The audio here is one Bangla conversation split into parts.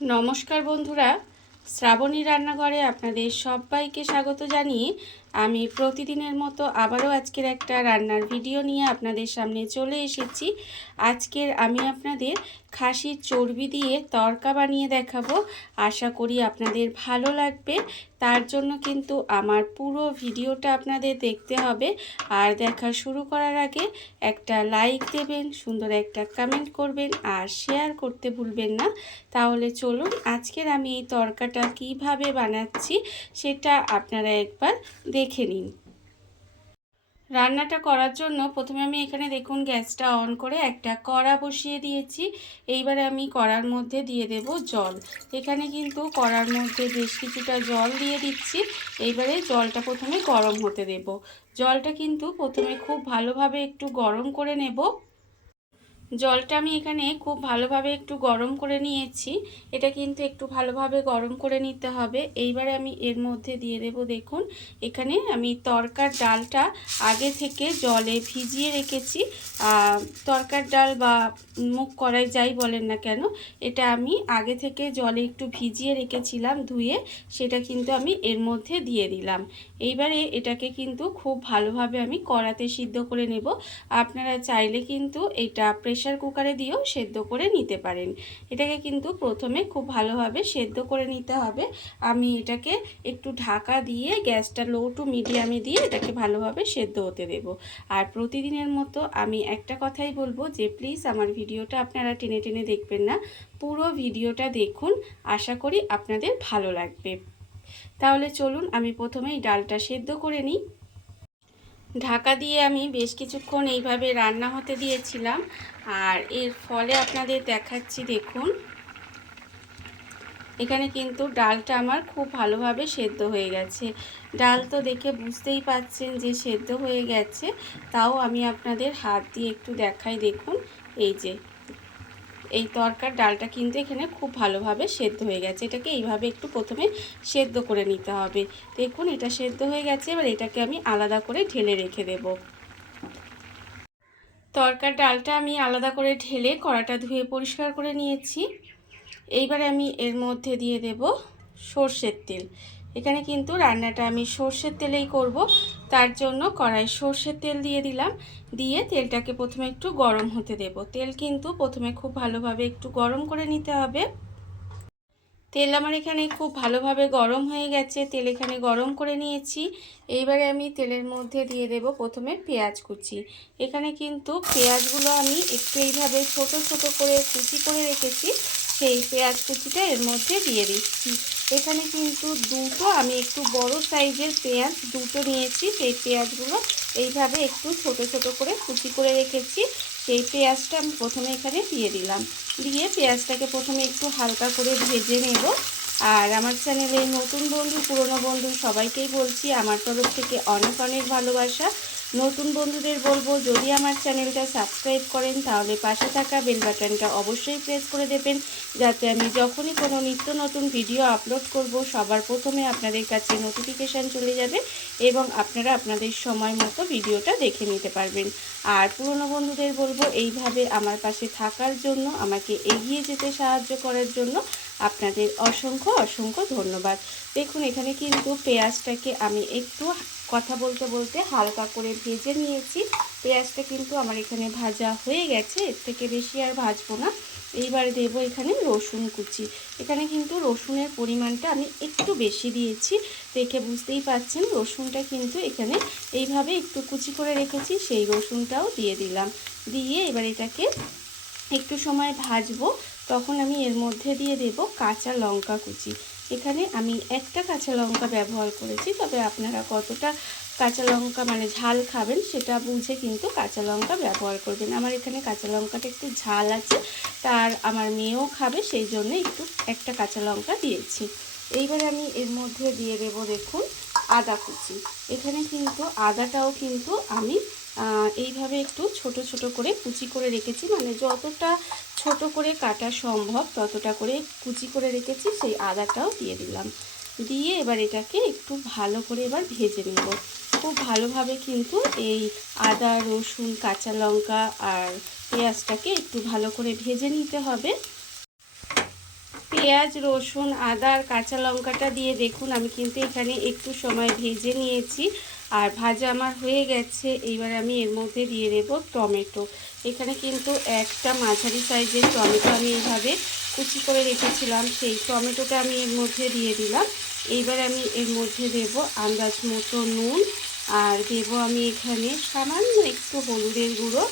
নমস্কার বন্ধুরা, শ্রাবণী রান্নাঘরে আপনাদের সবাইকে স্বাগত জানিয়ে আমি প্রতিদিনের মতো আবারও আজকের একটা রান্নার ভিডিও নিয়ে আপনাদের সামনে চলে এসেছি। আজকের আমি আপনাদের খাসির চর্বি দিয়ে তড়কা বানিয়ে দেখাবো। আশা করি আপনাদের ভালো লাগবে। তার জন্য কিন্তু আমার পুরো ভিডিওটা আপনাদের দেখতে হবে। আর দেখা শুরু করার আগে একটা লাইক দেবেন, সুন্দর একটা কমেন্ট করবেন আর শেয়ার করতে ভুলবেন না। তাহলে চলুন আজকের আমি এই তড়কাটা কিভাবে বানাচ্ছি সেটা আপনারা একবার দেখে নিন। রান্নাটা করার জন্য প্রথমে আমি এখানে দেখুন গ্যাসটা অন করে একটা কড়া বসিয়ে দিয়েছি। এইবারে আমি কড়ার মধ্যে দিয়ে দেব জল। এখানে কিন্তু কড়ার মধ্যে বেশ কিছুটা জল দিয়ে দিচ্ছি। এইবারে জলটা প্রথমে গরম হতে দেব। জলটা কিন্তু প্রথমে খুব ভালোভাবে একটু গরম করে নেব। জলটা আমি এখানে খুব ভালোভাবে একটু গরম করে নিয়েছি। এটা কিন্তু একটু ভালোভাবে গরম করে নিতে হবে। এইবারে আমি এর মধ্যে দিয়ে দেব, দেখুন এখানে আমি তড়কার ডালটা আগে থেকে জলে ভিজিয়ে রেখেছি। তড়কার ডাল বা মুগ কড়াই যাই বলেন না কেন, এটা আমি আগে থেকে জলে একটু ভিজিয়ে রেখেছিলাম ধুয়ে, সেটা কিন্তু আমি এর মধ্যে দিয়ে দিলাম। এইবারে এটাকে কিন্তু খুব ভালোভাবে আমি কড়াতে সিদ্ধ করে নেব। আপনারা চাইলে কিন্তু এটা প্রেসার কুকারে দিয়েও সেদ্ধ করে নিতে পারেন। এটাকে কিন্তু প্রথমে খুব ভালোভাবে সেদ্ধ করে নিতে হবে। আমি এটাকে একটু ঢাকা দিয়ে গ্যাসটা লো টু মিডিয়ামে দিয়ে এটাকে ভালোভাবে সেদ্ধ হতে দেব। আর প্রতিদিনের মতো আমি একটা কথাই বলবো যে প্লিজ আমার ভিডিওটা আপনারা টেনে টেনে দেখবেন না, পুরো ভিডিওটা দেখুন, আশা করি আপনাদের ভালো লাগবে। তাহলে চলুন আমি প্রথমেই ডালটা সেদ্ধ করে নিই। ঢাকা দিয়ে আমি বেশ কিছুক্ষণ এইভাবে রান্না হতে দিয়েছিলাম। আর এর ফলে আপনাদের দেখাচ্ছি, দেখুন এখানে কিন্তু ডালটা আমার খুব ভালোভাবে সেদ্ধ হয়ে গেছে। ডাল তো দেখে বুঝতেই পাচ্ছেন যে সেদ্ধ হয়ে গেছে। তাও আমি আপনাদের হাত দিয়ে একটু দেখাই, দেখুন এই যে এই তরকার ডালটা কিন্তু এখানে খুব ভালোভাবে সেদ্ধ হয়ে গেছে। এটাকে এইভাবে একটু প্রথমে সেদ্ধ করে নিতে হবে। দেখুন এটা সেদ্ধ হয়ে গেছে। এবার এটাকে আমি আলাদা করে ঢেলে রেখে দেব। তরকার ডালটা আমি আলাদা করে ঢেলে কড়াটা ধুয়ে পরিষ্কার করে নিয়েছি। এইবারে আমি এর মধ্যে দিয়ে দেব সর্ষের তেল। এখানে কিন্তু রান্নাটা আমি সর্ষের তেলেই করব। তার জন্য কড়াই সর্ষের তেল দিয়ে দিলাম। দিয়ে তেলটাকে প্রথমে একটু গরম হতে দেব। তেল কিন্তু প্রথমে খুব ভালোভাবে একটু গরম করে নিতে হবে। তেল আমার এখানে খুব ভালোভাবে গরম হয়ে গেছে। তেল এখানে গরম করে নিয়েছি। এইবারে আমি তেলের মধ্যে দিয়ে দেব প্রথমে পেঁয়াজ কুচি। এখানে কিন্তু পেঁয়াজগুলো আমি একটু এইভাবে ছোট ছোট করে কুচি করে রেখেছি, সেই পেঁয়াজ কুচিটা এর মধ্যে দিয়ে দিচ্ছি। এখানে কিন্তু দুটো আমি একটু বড় সাইজের পেঁয়াজ দুটো নিয়েছি। সেই পেঁয়াজগুলো এইভাবে একটু ছোট ছোট করে কুচি করে রেখেছি। সেই পেঁয়াজটা আমি প্রথমে এখানে দিয়ে দিলাম। দিয়ে পেঁয়াজটাকে প্রথমে একটু হালকা করে ভেজে নেব। আর আমার চ্যানেলে নতুন বন্ধু পুরনো বন্ধু সবাইকেই বলছি আমার তরফ থেকে অনেক অনেক ভালোবাসা। নতুন বন্ধুদের বলবো যদি আমার চ্যানেলটা সাবস্ক্রাইব করেন তাহলে পাশে থাকা বেল বাটনটা অবশ্যই প্রেস করে দেবেন, যাতে আমি যখনই কোনো নিত্য নতুন ভিডিও আপলোড করব সবার প্রথমে আপনাদের কাছে নোটিফিকেশান চলে যাবে এবং আপনারা আপনাদের সময় মতো ভিডিওটা দেখে নিতে পারবেন। আর পুরনো বন্ধুদের বলবো এইভাবে আমার পাশে থাকার জন্য, আমাকে এগিয়ে যেতে সাহায্য করার জন্য আপনাদের অসংখ্য অসংখ্য ধন্যবাদ। দেখুন এখানে কিন্তু পেঁয়াজটাকে আমি একটু কথা বলতে বলতে হালকা করে ভেজে নিয়েছি। পেঁয়াজটা কিন্তু আমার এখানে ভাজা হয়ে গেছে, এর থেকে বেশি আর ভাজবো না। এইবারে দেবো এখানে রসুন কুচি। এখানে কিন্তু রসুনের পরিমাণটা আমি একটু বেশি দিয়েছি, দেখে বুঝতেই পাচ্ছেন। রসুনটা কিন্তু এখানে এইভাবে একটু কুচি করে রেখেছি, সেই রসুনটাও দিয়ে দিলাম। দিয়ে এবার এটাকে একটু সময় ভাজবো। তখন আমি এর মধ্যে দিয়ে দেব কাঁচা লঙ্কা কুচি। এখানে আমি একটা কাঁচা লঙ্কা ব্যবহার করেছি, তবে আপনারা কতটা কাঁচা লঙ্কা মানে ঝাল খাবেন সেটা বুঝে কিন্তু কাঁচা লঙ্কা ব্যবহার করবেন। আমার এখানে কাঁচা লঙ্কাটা একটু ঝাল আছে, তার আমার মেয়েও খাবে, সেই জন্য একটু একটা কাঁচা লঙ্কা দিয়েছি। এইবারে আমি এর মধ্যে দিয়ে দেব, দেখুন আদা কুচি। এখানে কিন্তু আদাটাও কিন্তু আমি এইভাবে একটু ছোট ছোট করে কুচি করে রেখেছি, মানে যতটা ছোট করে কাটা সম্ভব ততটা করে কুচি করে রেখেছি। সেই আদাটাও দিয়ে দিলাম। দিয়ে এবার এটাকে একটু ভালো করে এবার ভেজে নেব। খুব ভালোভাবে কিন্তু এই আদা রসুন কাঁচা লঙ্কা আর পেঁয়াজটাকে একটু ভালো করে ভেজে নিতে হবে। পেঁয়াজ, রসুন, আদা আর কাঁচা লঙ্কাটা দিয়ে দেখুন আমি কিন্তু এখানে একটু সময় ভেজে নিয়েছি। আর ভাজা আমার হয়ে গেছে। এইবার আমি এর মধ্যে দিয়ে দেবো টমেটো। এখানে কিন্তু একটা মাঝারি সাইজের টমেটো আমি এইভাবে কুচি করে রেখেছিলাম, সেই টমেটোটা আমি এর মধ্যে দিয়ে দিলাম। এইবার আমি এর মধ্যে দেব আন্দাজ মতো নুন, আর দেব আমি এখানে সামান্য একটু হলুদের গুঁড়ো,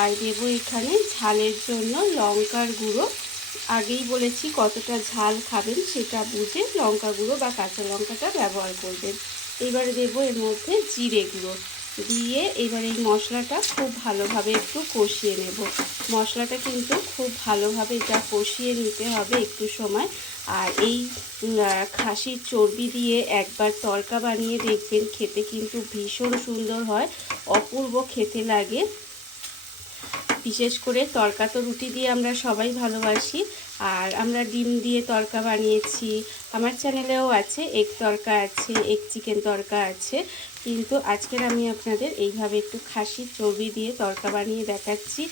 আর দেব এখানে ঝালের জন্য লঙ্কার গুঁড়ো। আগেই বলেছি কতটা ঝাল খাবেন সেটা বুঝে লঙ্কা গুঁড়ো বা কাঁচা লঙ্কাটা ব্যবহার করবেন। এবারে দেবো এর মধ্যে জিরে গুঁড়ো দিয়ে এবার এই মশলাটা খুব ভালোভাবে একটু কষিয়ে নেব। মশলাটা কিন্তু খুব ভালোভাবে এটা কষিয়ে নিতে হবে একটু সময়। আর এই খাসির চর্বি দিয়ে একবার তড়কা বানিয়ে দেখবেন, খেতে কিন্তু ভীষণ সুন্দর হয়, অপূর্ব খেতে লাগে। বিশেষ করে তড়কা তো রুটি দিয়ে আমরা সবাই ভালোবাসি, আর আমরা ডিম দিয়ে তড়কা বানিয়েছি, আমার চ্যানেলেও আছে, এগ তড়কা আছে, এগ চিকেন তড়কা আছে। কিন্তু আজকের আমি আপনাদের এইভাবে একটু খাসির চর্বি দিয়ে তড়কা বানিয়ে দেখাচ্ছি,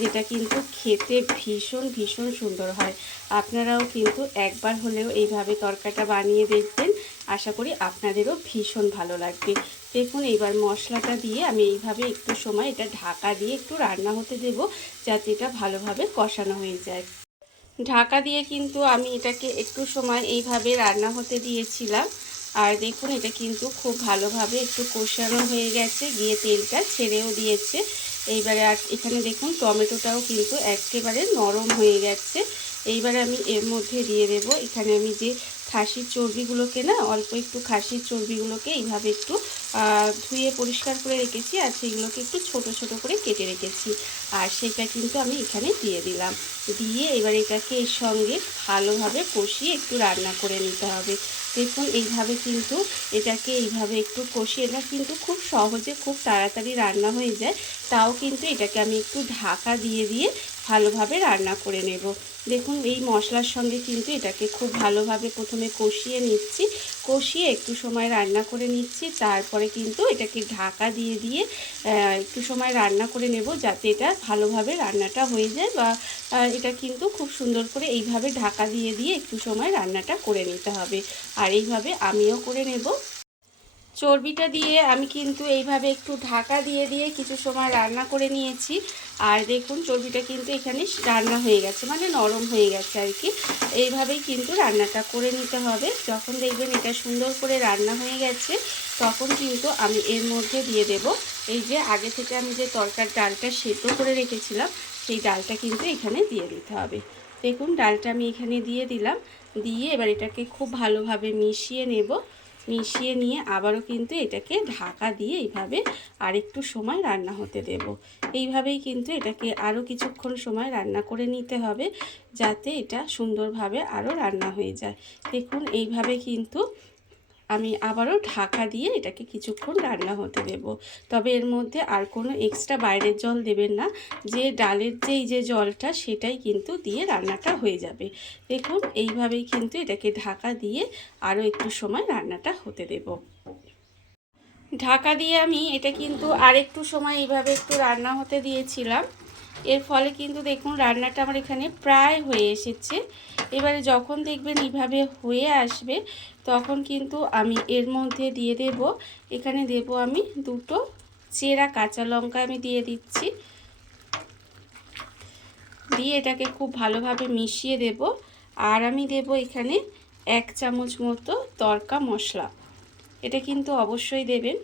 যেটা কিন্তু খেতে ভীষণ ভীষণ সুন্দর হয়। আপনারাও কিন্তু একবার হলেও এইভাবে তড়কাটা বানিয়ে দেখবেন, আশা করি আপনাদেরও ভীষণ ভালো লাগবে। দেখুন এইবার মশলাটা দিয়ে আমি এইভাবে একটু সময় এটা ঢাকা দিয়ে একটু রান্না হতে দেব, যাতে এটা ভালোভাবে কষানো হয়ে যায়। ঢাকা দিয়ে কিন্তু আমি এটাকে একটু সময় এইভাবে রান্না হতে দিয়েছিলাম। আর দেখুন এটা কিন্তু খুব ভালোভাবে একটু কষানো হয়ে গেছে, গিয়ে তেলটা ছেড়েও দিয়েছে। এইবারে আর এখানে দেখুন টমেটোটাও কিন্তু একেবারে নরম হয়ে গেছে। এইবারে আমি এর মধ্যে দিয়ে দেব, এখানে আমি যে খাসির চর্বিগুলোকে না, অল্প একটু খাসির চর্বিগুলোকে এইভাবে একটু ধুয়ে পরিষ্কার করে রেখেছি, আর সেইগুলোকে একটু ছোট ছোট করে কেটে রেখেছি, আর সেটা কিন্তু আমি এখানে দিয়ে দিলাম। দিয়ে এবার এটাকে এর সঙ্গে ভালোভাবে কষিয়ে একটু রান্না করে নিতে হবে। দেখুন এইভাবে কিন্তু এটাকে এইভাবে একটু কষিয়ে, এটা কিন্তু খুব সহজে খুব তাড়াতাড়ি রান্না হয়ে যায়, তাও কিন্তু এটাকে আমি একটু ঢাকা দিয়ে দিয়ে ভালোভাবে রান্না করে নেব। দেখুন এই মশলার সঙ্গে কিন্তু এটাকে খুব ভালোভাবে প্রথমে কষিয়ে নিচ্ছি, কষিয়ে একটু সময় রান্না করে নিচ্ছি, তারপরে কিন্তু এটাকে ঢাকা দিয়ে দিয়ে একটু সময় রান্না করে নেব, যাতে এটা ভালোভাবে রান্নাটা হয়ে যায়। বা এটা কিন্তু খুব সুন্দর করে এইভাবে ঢাকা দিয়ে দিয়ে একটু সময় রান্নাটা করে নিতে হবে, আর এইভাবে আমিও করে নেব। চর্বিটা দিয়ে আমি কিন্তু এইভাবে একটু ঢাকা দিয়ে দিয়ে কিছু সময় রান্না করে নিয়েছি। আর দেখুন চর্বিটা কিন্তু এখানে রান্না হয়ে গেছে, মানে নরম হয়ে গেছে আর কি। এইভাবেই কিন্তু রান্নাটা করে নিতে হবে। যখন দেখবেন এটা সুন্দর করে রান্না হয়ে গেছে, তখন কিন্তু আমি এর মধ্যে দিয়ে দেব এই যে আগে থেকে আমি যে তরকার ডালটা সেদ্ধ করে রেখেছিলাম, সেই ডালটা কিন্তু এখানে দিয়ে দিতে হবে। দেখুন ডালটা আমি এখানে দিয়ে দিলাম, দিয়ে এবার এটাকে খুব ভালোভাবে মিশিয়ে নেব। মিশিয়ে নিয়ে আবারও কিন্তু এটাকে ঢাকা দিয়ে এইভাবে আরেকটু সময় রান্না হতে দেব। এইভাবেই কিন্তু এটাকে আরও কিছুক্ষণ সময় রান্না করে নিতে হবে, যাতে এটা সুন্দরভাবে আরও রান্না হয়ে যায়। দেখুন এইভাবে কিন্তু আমি আবারও ঢাকা দিয়ে এটাকে কিছুক্ষণ রান্না হতে দেব। তবে এর মধ্যে আর কোনো এক্সট্রা বাইরের জল দেবেন না, যে ডালের যে জলটা সেটাই কিন্তু দিয়ে রান্নাটা হয়ে যাবে। দেখুন এইভাবেই কিন্তু এটাকে ঢাকা দিয়ে আরও একটু সময় রান্নাটা হতে দেব। ঢাকা দিয়ে আমি এটা কিন্তু আর একটু সময় এইভাবে একটু রান্না হতে দিয়েছিলাম। এর ফলে কিন্তু দেখুন রান্নাটা আমার এখানে প্রায় হয়ে এসেছে। এবারে যখন দেখবেন এইভাবে হয়ে আসবে, তখন কিন্তু আমি এর মধ্যে দিয়ে দেব, এখানে দেব আমি দুটো চেরা কাঁচা লঙ্কা আমি দিয়ে দিচ্ছি। দিয়ে এটাকে খুব ভালোভাবে মিশিয়ে দেব। আর আমি দেব এখানে 1 চামচ মতো তড়কা মশলা, এটা কিন্তু অবশ্যই দেবেন।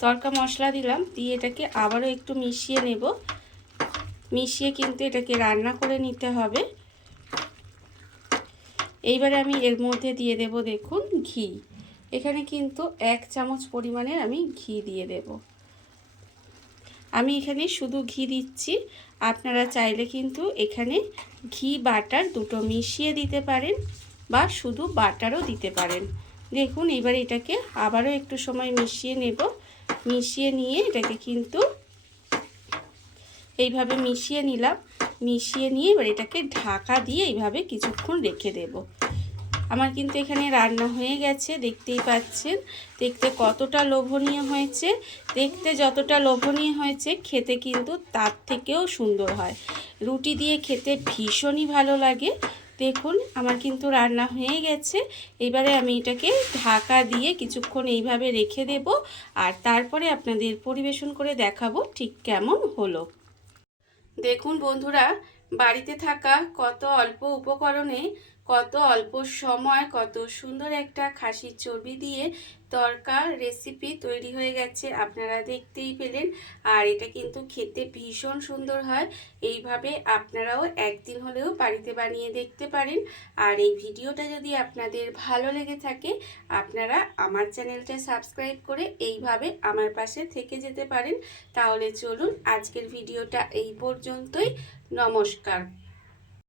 তড়কা মশলা দিলাম, দিয়ে এটাকে আবারও একটু মিশিয়ে নেব। মিশিয়ে কিন্তু এটাকে রান্না করে নিতে হবে। এইবারে আমি এর মধ্যে দিয়ে দেব দেখুন ঘি, এখানে কিন্তু 1 চামচ পরিমাণের আমি ঘি দিয়ে দেব। আমি এখানে শুধু ঘি দিচ্ছি, আপনারা চাইলে কিন্তু এখানে ঘি বাটার দুটো মিশিয়ে দিতে পারেন, বা শুধু বাটারও দিতে পারেন। দেখুন এবার এটাকে আবারও একটু সময় মিশিয়ে নেব। মিশিয়ে নিয়ে এটাকে কিন্তু এইভাবে মিশিয়ে নিলাম। মিশিয়ে নিয়ে এবার এটাকে ঢাকা দিয়ে এইভাবে কিছুক্ষণ রেখে দেব। আমার কিন্তু এখানে রান্না হয়ে গেছে, দেখতেই পাচ্ছেন। দেখতে কতটা লোভনীয় হয়েছে, দেখতে যতটা লোভনীয় হয়েছে খেতে কিন্তু তার থেকেও সুন্দর হয়। রুটি দিয়ে খেতে ভীষণই ভালো লাগে। দেখুন আমার কিন্তু রান্না হয়ে গেছে। এবারে আমি এটাকে ঢাকা দিয়ে কিছুক্ষণ এইভাবে রেখে দেব, আর তারপরে আপনাদের পরিবেশন করে দেখাবো ঠিক কেমন হলো। দেখুন বন্ধুরা, বাড়িতে থাকা কত অল্প উপকরণে, কত অল্প সময়, কত সুন্দর একটা খাসির চর্বি দিয়ে তড়কা রেসিপি তৈরি হয়ে গেছে, আপনারা দেখতেই পেলেন। আর এটা কিন্তু খেতে ভীষণ সুন্দর হয়। এইভাবে আপনারাও একদিন হলেও বাড়িতে বানিয়ে দেখতে পারেন। আর এই ভিডিওটা যদি আপনাদের ভালো লেগে থাকে, আপনারা আমার চ্যানেলটা সাবস্ক্রাইব করে এইভাবে আমার পাশে থেকে যেতে পারেন। তাহলে চলুন আজকের ভিডিওটা এই পর্যন্তই। নমস্কার।